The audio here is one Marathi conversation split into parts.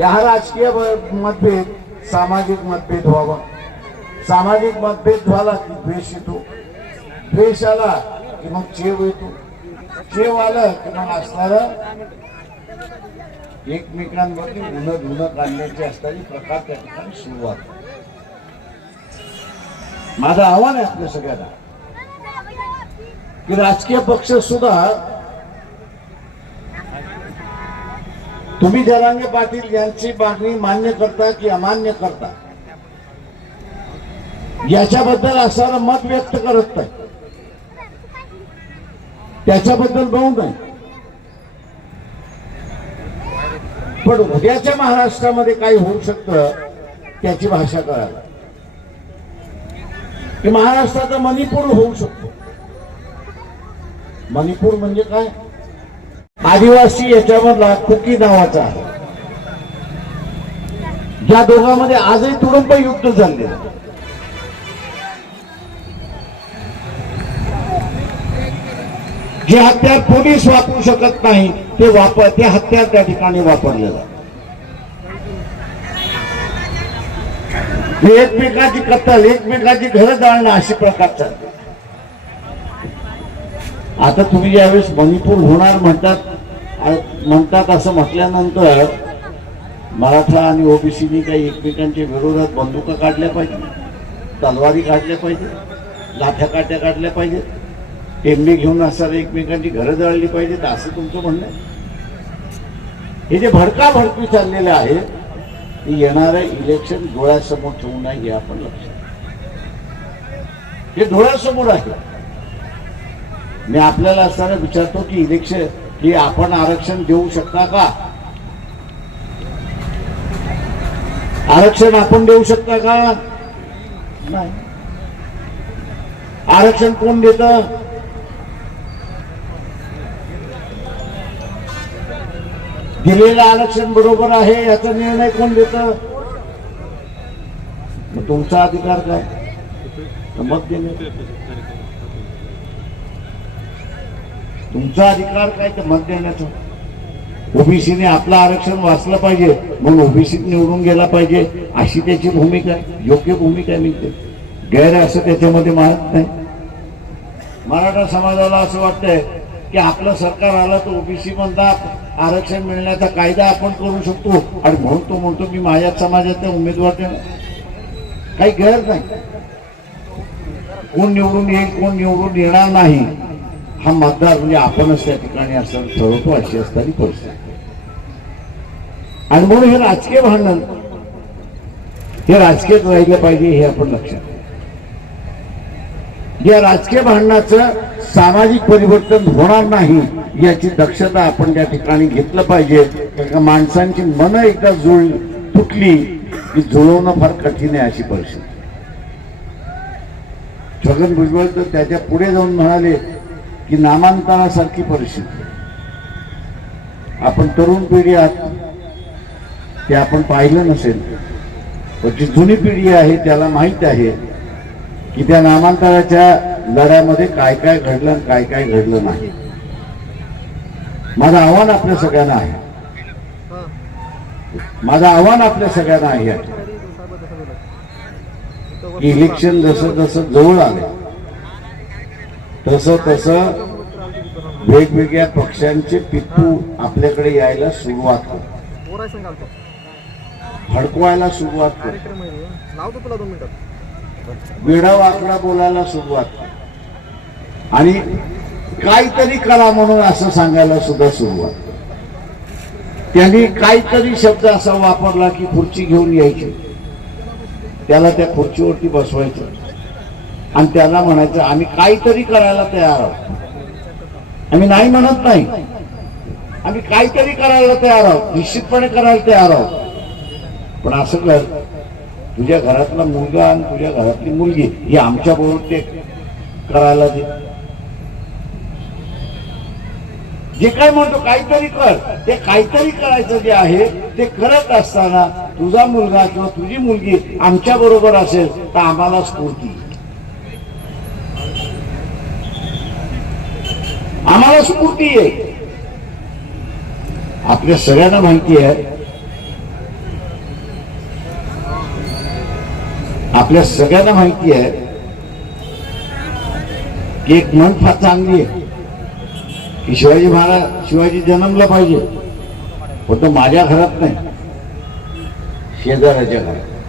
या हा राजकीय मतभेद सामाजिक मतभेद व्हावा. सामाजिक मतभेद झाला की द्वेष येतो. द्वेष आला की मग चेव येतो. चेव आलं की मग असणार एकमेकांवरती गुन्हा गुन्हा काढण्याची असणारी प्रकार त्या ठिकाणी सुरुवात. माझं आव्हान आहे आपल्या सगळ्यांना की राजकीय पक्ष सुद्धा तुम्ही जरांगे पाटील यांची मागणी मान्य करता की अमान्य करता? याच्याबद्दल असणारं मत व्यक्त करत नाही. त्याच्याबद्दल बहु नाही. पण उद्याच्या महाराष्ट्रामध्ये काय होऊ शकतं त्याची भाषा कळायला की महाराष्ट्राचा मणिपूर होऊ शकतो. मणिपूर म्हणजे काय? आदिवासी याच्यामधला कुकी नावाचा. आहे दोघांमध्ये आजही तुडुंब युद्ध झाले. जे हत्यार पोलीस वापरू शकत नाही ते वापर ते हत्यार त्या ठिकाणी वापरले जातात एकमेकाची कत्तल एकमेकाची घरं जाळणं अशी प्रकार चालते आता तुम्ही ज्यावेळेस मणिपूर होणार म्हणतात म्हणतात असं म्हटल्यानंतर मराठा आणि ओबीसीनी काही एकमेकांच्या विरोधात बंदुका काढल्या पाहिजे तलवारी काढल्या पाहिजे लाथ्या काट्या काढल्या पाहिजेत टेंबे घेऊन असणारे एकमेकांची घरं जळली पाहिजेत असं तुमचं म्हणणं आहे? हे जे भडका भडकी चाललेलं आहे ते येणारं इलेक्शन डोळ्यासमोर ठेवू नये हे आपण लक्षात हे डोळ्यासमोर आहे मी आपल्याला असताना विचारतो की इलेक्शन की आपण आरक्षण देऊ शकता का? आरक्षण आपण देऊ शकता का? नाही. आरक्षण कोण देत? दिलेलं आरक्षण बरोबर आहे याचा निर्णय कोण देत? मग तुमचा अधिकार काय? मत देणे. तुमचा अधिकार काय तर मत देण्याचा? ओबीसीने आपलं आरक्षण वाचलं पाहिजे म्हणून ओबीसीत निवडून गेला पाहिजे अशी त्याची भूमिका आहे योग्य भूमिका मिळते गैर असं त्याच्यामध्ये मानत नाही. मराठा समाजाला असं वाटतंय की आपलं सरकार आलं तर ओबीसी म्हणतात आरक्षण मिळण्याचा कायदा आपण करू शकतो आणि म्हणून तो म्हणतो मी माझ्या समाजातल्या उमेदवार देणार. काही गैर नाही. कोण निवडून येईल कोण निवडून येणार नाही. हा मतदार म्हणजे आपणच त्या ठिकाणी असं ठरवतो अशी असताना परिस्थिती. आणि म्हणून हे राजकीय भांडण हे राजकीयच राहिलं पाहिजे हे आपण लक्षात या राजकीय भांडणाचं सामाजिक परिवर्तन होणार नाही याची दक्षता आपण त्या ठिकाणी घेतलं पाहिजे कारण माणसांची मन एकदा जुळ तुटली की जुळवणं फार कठीण आहे अशी परिस्थिती. छगन भुजबळ तर त्याच्या पुढे जाऊन म्हणाले की नामांतरासारखी परिस्थिती. आपण तरुण पिढी आहात ते आपण पाहिलं नसेल. पण जी जुनी पिढी आहे त्याला माहीत आहे की त्या नामांतराच्या लढ्यामध्ये काय काय घडलं आणि काय काय घडलं नाही. माझं आव्हान आपल्या सगळ्यांना आहे. माझं आव्हान आपल्या सगळ्यांना आहे. की इलेक्शन जसं जसं जवळ आलं तसं तसं वेगवेगळ्या पक्षांचे पित्तू आपल्याकडे यायला सुरुवात कर. ओराय भडकवायला सुरुवात करतो वेडा वाकडा बोलायला सुरुवात कर. आणि काहीतरी करा म्हणून असं सांगायला सुद्धा सुरुवात त्यांनी काहीतरी शब्द असा वापरला की खुर्ची घेऊन यायची. त्याला त्या खुर्चीवरती बसवायचं. आणि त्याला म्हणायचं आम्ही काहीतरी करायला तयार आहोत. आम्ही नाही म्हणत नाही. आम्ही काहीतरी करायला तयार आहोत. निश्चितपणे करायला तयार आहोत. पण असं कर तुझ्या घरातला मुलगा आणि तुझ्या घरातली मुलगी ही आमच्या बरोबर ते करायला दे. जे काय म्हणतो काहीतरी कर. ते काहीतरी करायचं जे आहे ते करत असताना तुझा मुलगा किंवा तुझी मुलगी आमच्या बरोबर असेल तर आम्हाला स्फूर्ती. आम्हाला स्फूर्ती आहे. आपल्या सगळ्यांना माहिती आहे. आपल्या सगळ्यांना माहिती आहे की एक मन फार चांगली आहे. की शिवाजी महाराज शिवाजी जन्मला पाहिजे. पण तो माझ्या घरात नाही. शेजाराच्या घरात.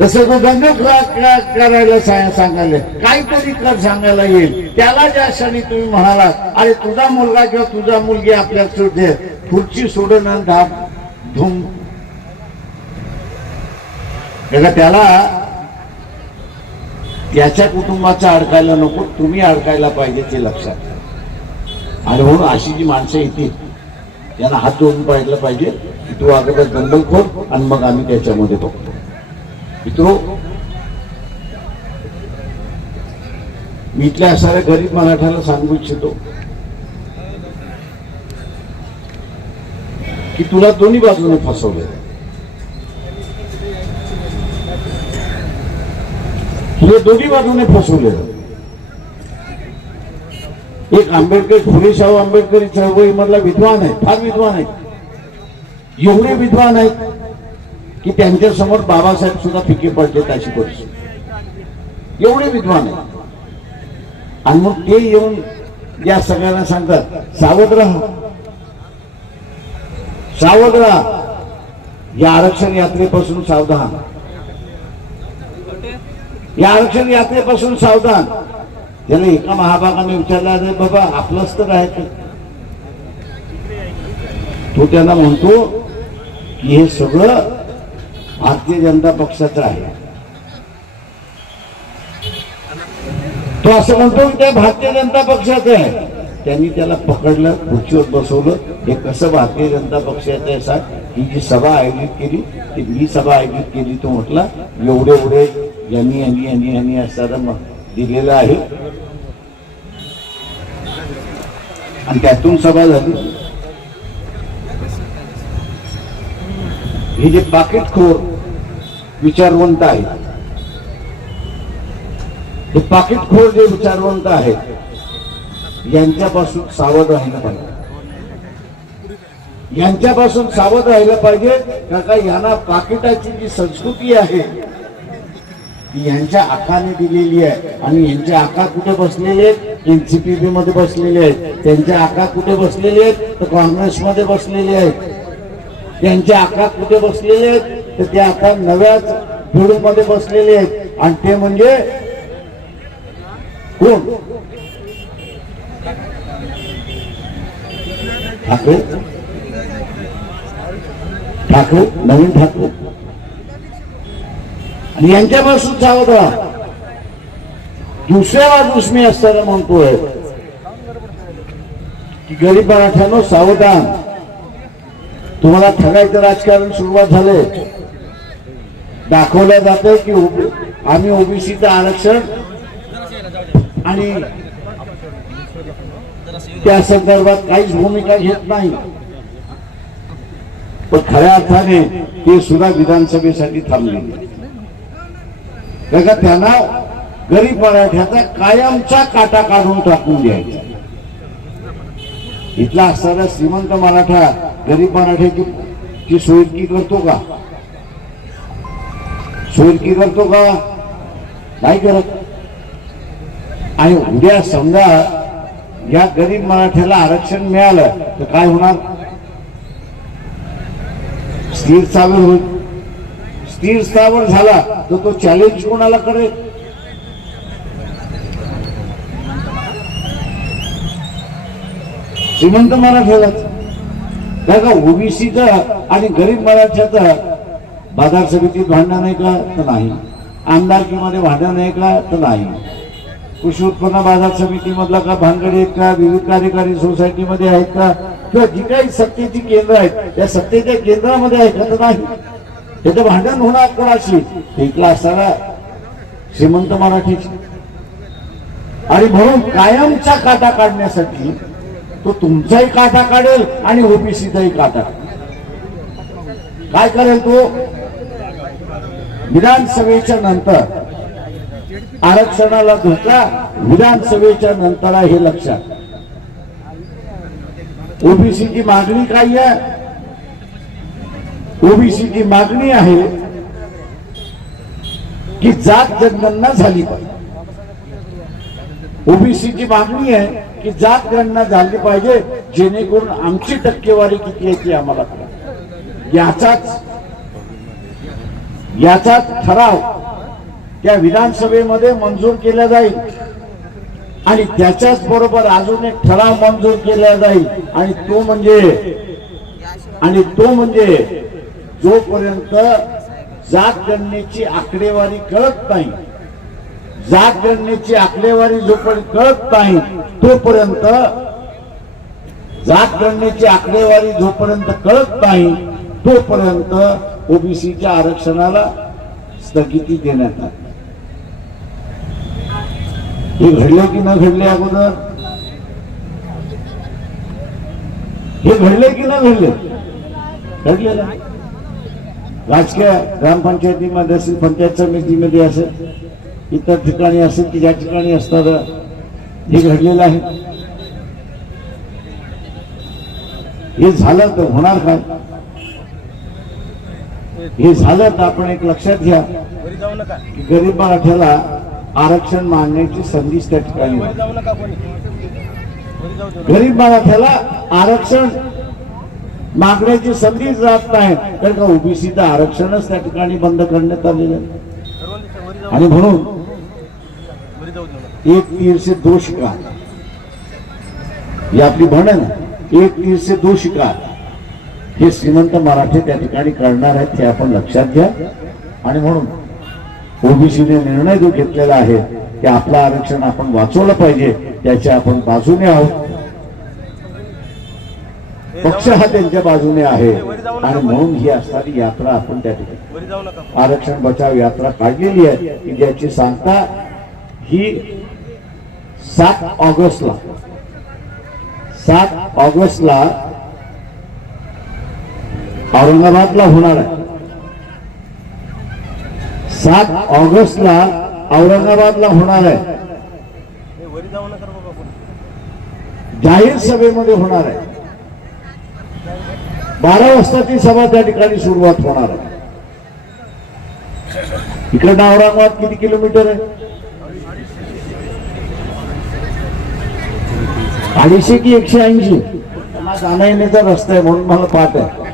तसं तो दंड करायला सा- सांगायला. काहीतरी कर सांगायला येईल. त्याला ज्या क्षणी तुम्ही म्हणालात अरे तुझा मुलगा किंवा तुझा मुलगी आपल्या सुद्धा खुर्ची सोडून धाप धुम धूम. त्याला त्याला त्याच्या कुटुंबाचा अडकायला नको तुम्ही अडकायला पाहिजे ते लक्षात आणि म्हणून हो, अशी जी माणसं येतील त्यांना हात जोडून पाहिलं पाहिजे. की तू अगोदर दंगलखोर आणि मग आम्ही त्याच्यामध्ये बघतो. मित्रो मी इथल्या असणाऱ्या गरीब मराठ्याला सांगू इच्छितो की तुला दोन्ही बाजूने फसवलं तुला दोन्ही बाजूने फसवले एक आंबेडकर फुलेशाहू आंबेडकर आंबेडकरी विद्वान आहे फार विद्वान आहे. एवढे विद्वान आहेत की त्यांच्यासमोर बाबासाहेब सुद्धा फिके पडलेत अशी परिस्थिती. एवढे विद्वान आहेत. आणि मग ते येऊन या सगळ्यांना सांगतात सावध राहा हो. सावध राहा या आरक्षण यात्रेपासून सावधान. या आरक्षण यात्रेपासून सावधान. त्याला एका महाभागाने विचारलं अरे बाबा आपलंच तर आहे तो. त्यांना म्हणतो की हे सगळं भारतीय जनता पक्षाचं आहे. तो असं म्हणतो की भारतीय जनता पक्षाचं आहे. त्यांनी त्याला पकडलं खुर्चीवर बसवलं. हे कसं भारतीय जनता पक्षाचं आहे सांग ही जी सभा आयोजित केली ती मी सभा आयोजित केली तो म्हटला एवढे एवढे यांनी यांनी यांनी यांनी असं दिलेलं आहे. आणि त्यातून सभा झाली. हे जे पाकिटखोर विचारवंत आहेत. हे पाकिटखोर जे विचारवंत आहेत यांच्यापासून सावध राहिलं पाहिजे. यांच्यापासून सावध राहिलं पाहिजे कारण का यांना पाकिटाची जी संस्कृती आहे ती यांच्या आखाने दिलेली आहे. आणि यांच्या आका कुठे बसलेले आहेत? एनसीपीबी मध्ये बसलेले आहेत. त्यांच्या आका कुठे बसलेले आहेत? तर काँग्रेसमध्ये बसलेले आहेत. त्यांच्या आका कुठे बसलेले आहेत? तर ते आता नव्याच भिडूमध्ये बसलेले आहेत. आणि ते म्हणजे कोण? ठाकरे? ठाकरे? नवीन ठाकरे? आणि यांच्यापासून सावध राहा हो दुसऱ्या बाजूस मी असताना म्हणतोय की गरीब मराठ्यानो सावधान. तुम्हाला ठगायचं राजकारण सुरुवात झाले. दाखवलं जातं की आम्ही ओबीसीचं आरक्षण आणि त्या संदर्भात काहीच भूमिका घेत नाही. पण खऱ्या अर्थाने ते सुद्धा विधानसभेसाठी थांबले. का त्यांना गरीब मराठ्याचा कायमचा काटा काढून टाकून द्यायचा. इथला असणारा श्रीमंत मराठा गरीब मराठ्याची ती सोयकी करतो का? सोयकी करतो का? नाही करत. आणि उद्या समजा या गरीब मराठ्याला आरक्षण मिळालं तर काय होणार? स्थिर स्थावर होईल. स्थिर स्थावर झाला तर तो चॅलेंज कोणाला करेल? श्रीमंत मराठ्यालाच. काय का ओबीसीचं आणि गरीब मराठ्याचं बाजार समितीत भांडण नाही का तर नाही. आमदारकीमध्ये भांडण आहे का तर नाही. कृषी उत्पन्न बाजार समितीमधला का भानगडी आहेत का विविध कार्यकारी सोसायटीमध्ये आहेत का किंवा जी काही सत्तेची केंद्र आहेत त्या सत्तेच्या केंद्रामध्ये आहेत का तर नाही. त्याचं भांडण होणार कोणाशी? ते असणारा श्रीमंत मराठीची. आणि म्हणून कायमचा काटा काढण्यासाठी तो तुमचाही काटा काढेल आणि ओबीसीचाही काटा. काय करेल तो? विधानसभेच्या नंतर आरक्षणाला धोका विधानसभेच्या नंतर आहे हे लक्षात. ओबीसीची मागणी काय आहे? ओबीसीची मागणी आहे की जात जनगणना झाली पाहिजे ओबीसीची मागणी आहे की जात गणना झाली पाहिजे जेणेकरून आमची टक्केवारी किती आहे ती आम्हाला याचाच याचाच ठराव त्या विधानसभेमध्ये मंजूर केला जाईल. आणि त्याच्याच बरोबर अजून एक ठराव मंजूर केला जाईल. आणि तो म्हणजे आणि तो म्हणजे जोपर्यंत जात गणनेची आकडेवारी कळत नाही जात गणनेची आकडेवारी जोपर्यंत कळत नाही तोपर्यंत जात गणनेची आकडेवारी जोपर्यंत कळत नाही तोपर्यंत ओबीसीच्या आरक्षणाला स्थगिती देण्यात आली. हे घडले की न घडले अगोदर? हे घडले की न घडले? घडले राजकीय ग्रामपंचायतीमध्ये असेल पंचायत समितीमध्ये असेल. इतर ठिकाणी असेल की ज्या ठिकाणी असणार हे घडलेलं आहे. हे झालं तर होणार काय? हे झालं तर आपण एक लक्षात घ्या की गरीब मराठ्याला आरक्षण मागण्याची संधीच त्या ठिकाणी गरीब मराठ्याला आरक्षण मागण्याची संधीच जात नाही. कारण का ओबीसीचं आरक्षणच त्या ठिकाणी बंद करण्यात आलेलं आहे. आणि म्हणून एक तीर से दो शिकार। ही आपली म्हण एक तीर से दो शिकार। हे श्रीमंत मराठी त्या ठिकाणी करणार आहेत ते आपण लक्षात घ्या. आणि म्हणून ओबीसीने निर्णय जो घेतलेला आहे की आपलं आरक्षण आपण वाचवलं पाहिजे त्याच्या आपण बाजूने आहोत. पक्ष हा त्यांच्या बाजूने आहे. आणि म्हणून ही असणारी यात्रा आपण त्या ठिकाणी आरक्षण बचाव यात्रा काढलेली आहे. की ज्याची सांगता ही सात ऑगस्टला. सात ऑगस्टला औरंगाबादला होणार आहे. सात ऑगस्टला औरंगाबादला होणार आहे. जाहीर सभेमध्ये होणार आहे. बारा वाजता ती सभा त्या ठिकाणी सुरुवात होणार आहे. इकडनं औरंगाबाद किती किलोमीटर आहे? अडीचशे की एकशे ऐंशी? मला जाण्या येण्याचा रस्ता आहे म्हणून मला पाठ आहे.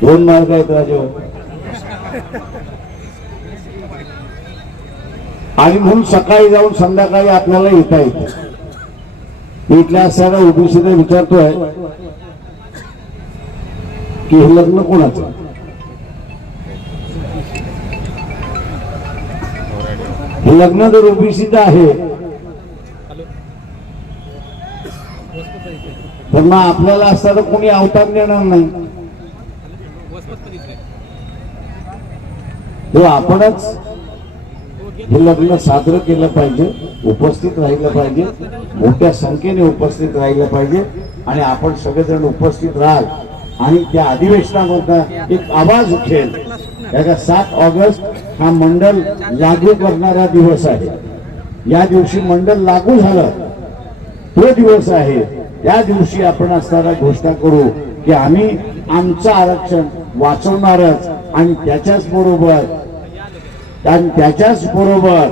दोन मार्ग आहेत राजेवर आणि म्हणून सकाळी जाऊन संध्याकाळी आपल्याला येता येते. इथल्या असणाऱ्या ओबीसीने विचारतोय की हे लग्न कोणाचं? लग्न जर ओबीसीचं आहे. तर मग आपल्याला असताना कोणी अवतार देणार नाही. तो आपणच हे लग्न साजरं केलं पाहिजे उपस्थित राहिलं पाहिजे मोठ्या संख्येने उपस्थित राहिलं पाहिजे आणि आपण सगळेजण उपस्थित राहाल. आणि त्या अधिवेशनामधनं एक आवाज उठेल. सात ऑगस्ट हा मंडल लागू करणारा दिवस आहे. या दिवशी मंडल लागू झालं तो दिवस आहे. त्या दिवशी आपण असणारा घोषणा करू की आम्ही आमचं आरक्षण वाचवणारच आणि त्याच्याच बरोबर आणि त्याच्याच बरोबर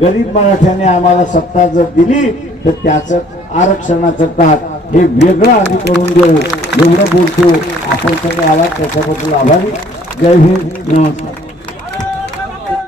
गरीब मराठ्याने आम्हाला सत्ता जर दिली तर त्याच आरक्षणाचं ताट हे वेगळं आम्ही करून देऊ. एवढं बोलतो. आपण सगळे आला त्याच्याबद्दल आभारी. जय हिंद. नमस्कार.